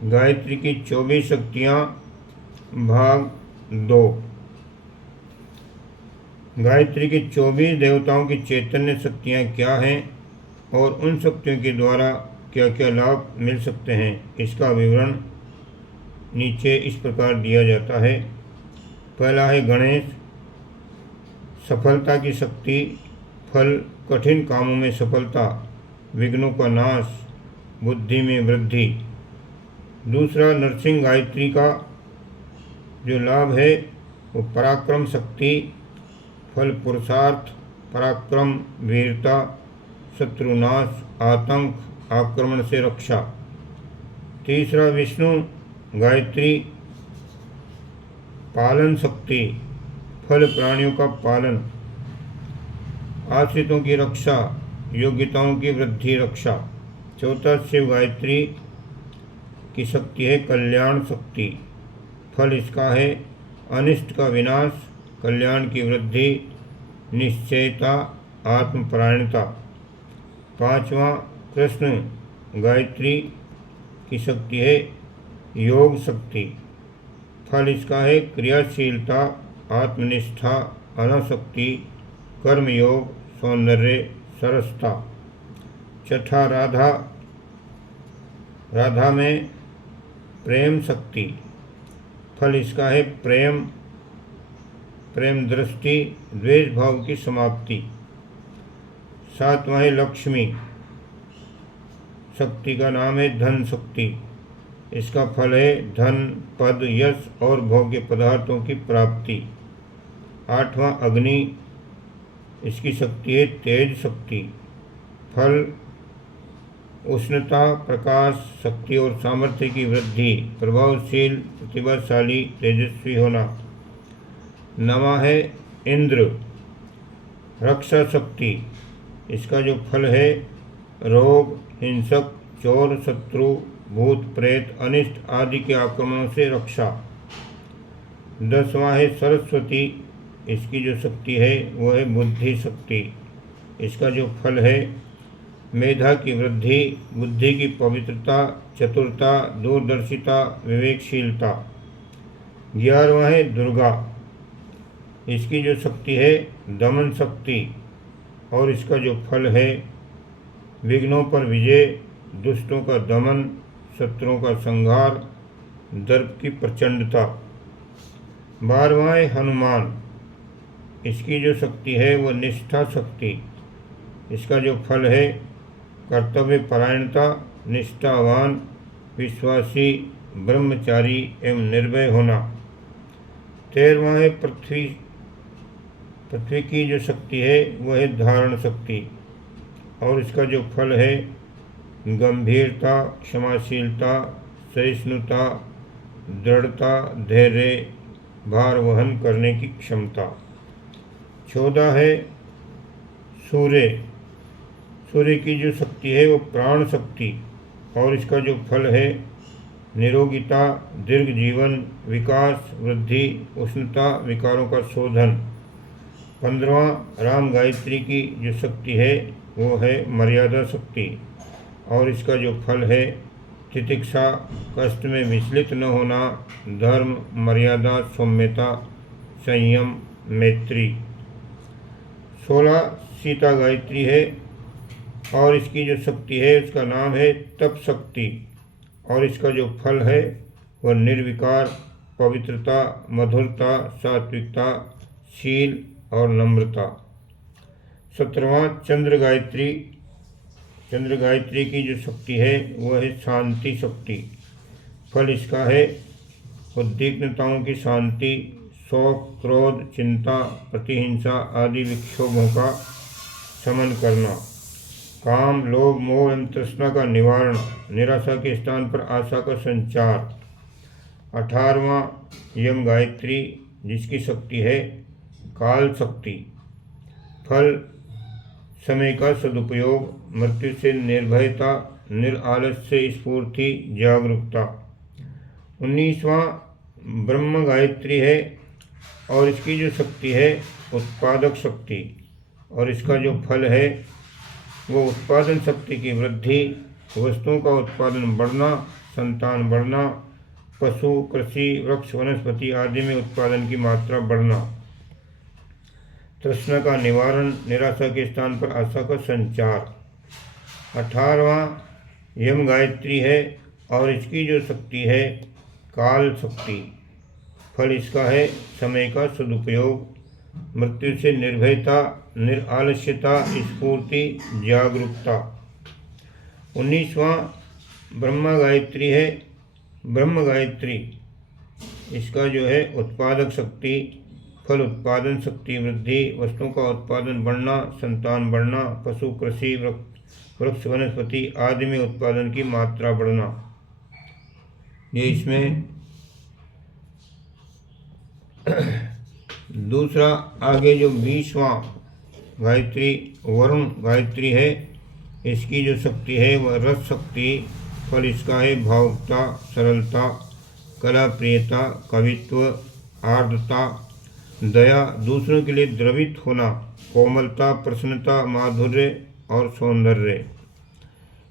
गायत्री की 24 शक्तियाँ भाग 2। गायत्री की 24 देवताओं की चैतन्य शक्तियाँ क्या हैं और उन शक्तियों के द्वारा क्या क्या लाभ मिल सकते हैं, इसका विवरण नीचे इस प्रकार दिया जाता है। पहला है गणेश, सफलता की शक्ति, फल, कठिन कामों में सफलता, विघ्नों का नाश, बुद्धि में वृद्धि। दूसरा नरसिंह गायत्री का जो लाभ है वो पराक्रम शक्ति, फल पुरुषार्थ, पराक्रम, वीरता, शत्रुनाश, आतंक, आक्रमण से रक्षा। तीसरा विष्णु गायत्री पालन शक्ति, फल प्राणियों का पालन, आश्रितों की रक्षा, योग्यताओं की वृद्धि रक्षा। चौथा शिव गायत्री की शक्ति है कल्याण शक्ति, फल इसका है अनिष्ट का विनाश, कल्याण की वृद्धि, निश्चयता, आत्मपरायणता। पांचवा कृष्ण गायत्री की शक्ति है योग शक्ति, फल इसका है क्रियाशीलता, आत्मनिष्ठा, अनासक्ति, कर्मयोग, सौंदर्य, सरसता। छठा राधा में प्रेम शक्ति, फल इसका है प्रेम दृष्टि, द्वेष भाव की समाप्ति। सातवां है लक्ष्मी, शक्ति का नाम है धन शक्ति, इसका फल है धन, पद, यश और भोग्य पदार्थों की प्राप्ति। आठवां अग्नि, इसकी शक्ति है तेज शक्ति, फल उष्णता, प्रकाश, शक्ति और सामर्थ्य की वृद्धि, प्रभावशील, प्रतिभाशाली, तेजस्वी होना। नवा है इंद्र, रक्षा शक्ति, इसका जो फल है रोग, हिंसक, चोर, शत्रु, भूत प्रेत, अनिष्ट आदि के आक्रमणों से रक्षा। 10वां है सरस्वती, इसकी जो शक्ति है वह है बुद्धि शक्ति, इसका जो फल है मेधा की वृद्धि, बुद्धि की पवित्रता, चतुरता, दूरदर्शिता, विवेकशीलता। 11वां है दुर्गा, इसकी जो शक्ति है दमन शक्ति और इसका जो फल है विघ्नों पर विजय, दुष्टों का दमन, शत्रुओं का संहार, दर्प की प्रचंडता। 12वां है हनुमान, इसकी जो शक्ति है वह निष्ठा शक्ति, इसका जो फल है कर्तव्य परायणता, निष्ठावान, विश्वासी, ब्रह्मचारी एवं निर्भय होना। 13वां है पृथ्वी की जो शक्ति है वह है धारण शक्ति और इसका जो फल है गंभीरता, क्षमाशीलता, सहिष्णुता, दृढ़ता, धैर्य, भार वहन करने की क्षमता। 14 है सूर्य की जो शक्ति है वो प्राण शक्ति और इसका जो फल है निरोगिता, दीर्घ जीवन, विकास, वृद्धि, उष्णता, विकारों का शोधन। 15वां राम गायत्री की जो शक्ति है वो है मर्यादा शक्ति और इसका जो फल है तितिक्षा, कष्ट में विचलित न होना, धर्म, मर्यादा, सौम्यता, संयम, मैत्री। 16 सीता गायत्री है और इसकी जो शक्ति है उसका नाम है तप शक्ति और इसका जो फल है वह निर्विकार, पवित्रता, मधुरता, सात्विकता, शील और नम्रता। 17वां चंद्र गायत्री की जो शक्ति है वह है शांति शक्ति, फल इसका है उद्विग्नताओं की शांति, शोक, क्रोध, चिंता, प्रतिहिंसा आदि विक्षोभों का शमन करना, काम, लोभ, मोह एवं तृष्णा का निवारण, निराशा के स्थान पर आशा का संचार। 18वां यम गायत्री, जिसकी शक्ति है काल शक्ति, फल समय का सदुपयोग, मृत्यु से निर्भयता, निरालस से स्फूर्ति, जागरूकता। 19वां ब्रह्म गायत्री है और इसकी जो शक्ति है उत्पादक शक्ति और इसका जो फल है वो उत्पादन शक्ति की वृद्धि, वस्तुओं का उत्पादन बढ़ना, संतान बढ़ना, पशु, कृषि, वृक्ष, वनस्पति आदि में उत्पादन की मात्रा बढ़ना। तृष्णा का निवारण, निराशा के स्थान पर आशा का संचार। 18वां यम गायत्री है और इसकी जो शक्ति है काल शक्ति। फल इसका है समय का सदुपयोग, मृत्यु से निर्भयता, निरालस्यता, स्फूर्ति, जागरूकता। 19वां ब्रह्मा गायत्री है। ब्रह्म गायत्री इसका जो है उत्पादक शक्ति, फल उत्पादन शक्ति वृद्धि, वस्तुओं का उत्पादन बढ़ना, संतान बढ़ना, पशु, कृषि, वृक्ष, वनस्पति आदि में उत्पादन की मात्रा बढ़ना। ये इसमें दूसरा आगे जो 20वां गायत्री वरुण गायत्री है, इसकी जो शक्ति है वह रस शक्ति। फल इसका है भावुकता, सरलता, कला, प्रियता, कवित्व, आर्द्रता, दया, दूसरों के लिए द्रवित होना, कोमलता, प्रसन्नता, माधुर्य और सौंदर्य।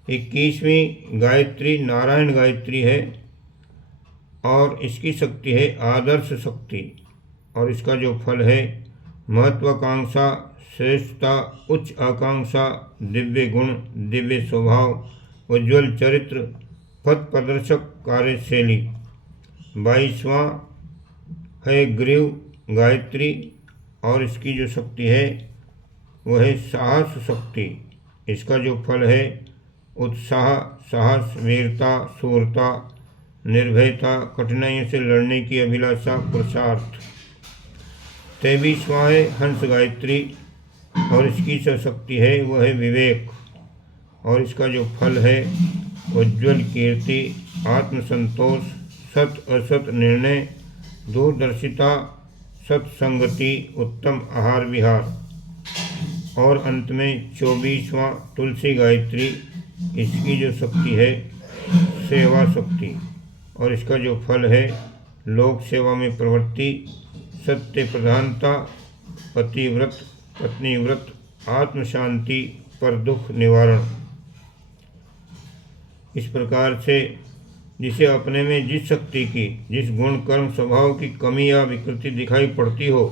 21वीं गायत्री नारायण गायत्री है और इसकी शक्ति है आदर्श शक्ति और इसका जो फल है महत्वाकांक्षा, श्रेष्ठता, उच्च आकांक्षा, दिव्य गुण, दिव्य स्वभाव, उज्ज्वल चरित्र, पथ प्रदर्शक कार्यशैली। 22वां है ग्रीव गायत्री और इसकी जो शक्ति है वह है साहस शक्ति। इसका जो फल है उत्साह, साहस, वीरता, शूरता, निर्भयता, कठिनाइयों से लड़ने की अभिलाषा, पुरुषार्थ। 23वां है हंस गायत्री और इसकी जो शक्ति है वह है विवेक और इसका जो फल है उज्ज्वल कीर्ति, आत्मसंतोष, सत असत निर्णय, दूरदर्शिता, सत्संगति, उत्तम आहार विहार। और अंत में 24वां तुलसी गायत्री, इसकी जो शक्ति है सेवा शक्ति और इसका जो फल है लोक सेवा में प्रवृत्ति, सत्य प्रधानता, पतिव्रत, पत्नीव्रत, आत्म शांति, पर दुख निवारण। इस प्रकार से जिसे अपने में जिस शक्ति की, जिस गुण, कर्म, स्वभाव की कमी या विकृति दिखाई पड़ती हो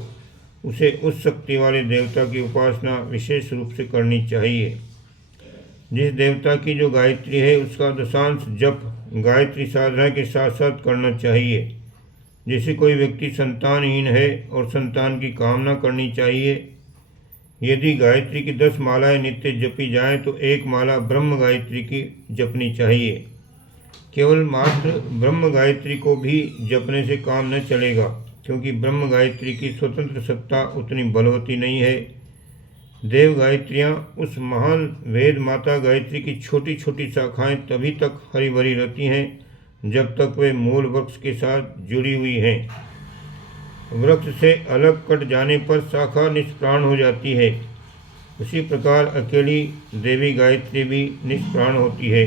उसे उस शक्ति वाले देवता की उपासना विशेष रूप से करनी चाहिए। जिस देवता की जो गायत्री है उसका दशांश जप गायत्री साधना के साथ साथ करना चाहिए। जैसे कोई व्यक्ति संतानहीन है और संतान की कामना करनी चाहिए, यदि गायत्री की 10 मालाएं नित्य जपी जाएं तो एक माला ब्रह्म गायत्री की जपनी चाहिए। केवल मात्र ब्रह्म गायत्री को भी जपने से काम न चलेगा, क्योंकि ब्रह्म गायत्री की स्वतंत्र सत्ता उतनी बलवती नहीं है। देव गायत्रियाँ उस महान वेद माता गायत्री की छोटी छोटी शाखाएं तभी तक हरी भरी रहती हैं जब तक वे मूल वृक्ष के साथ जुड़ी हुई हैं। वृक्ष से अलग कट जाने पर शाखा निष्प्राण हो जाती है। उसी प्रकार अकेली देवी गायत्री भी निष्प्राण होती है।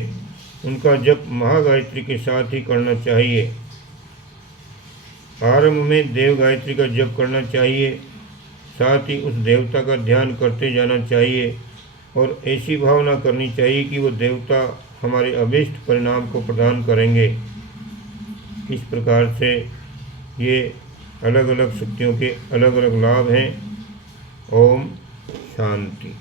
उनका जप महागायत्री के साथ ही करना चाहिए। आरंभ में देव गायत्री का जप करना चाहिए, साथ ही उस देवता का ध्यान करते जाना चाहिए और ऐसी भावना करनी चाहिए कि वो देवता हमारे अभीष्ट परिणाम को प्रदान करेंगे। इस प्रकार से ये अलग अलग शक्तियों के अलग अलग लाभ हैं। ओम शांति।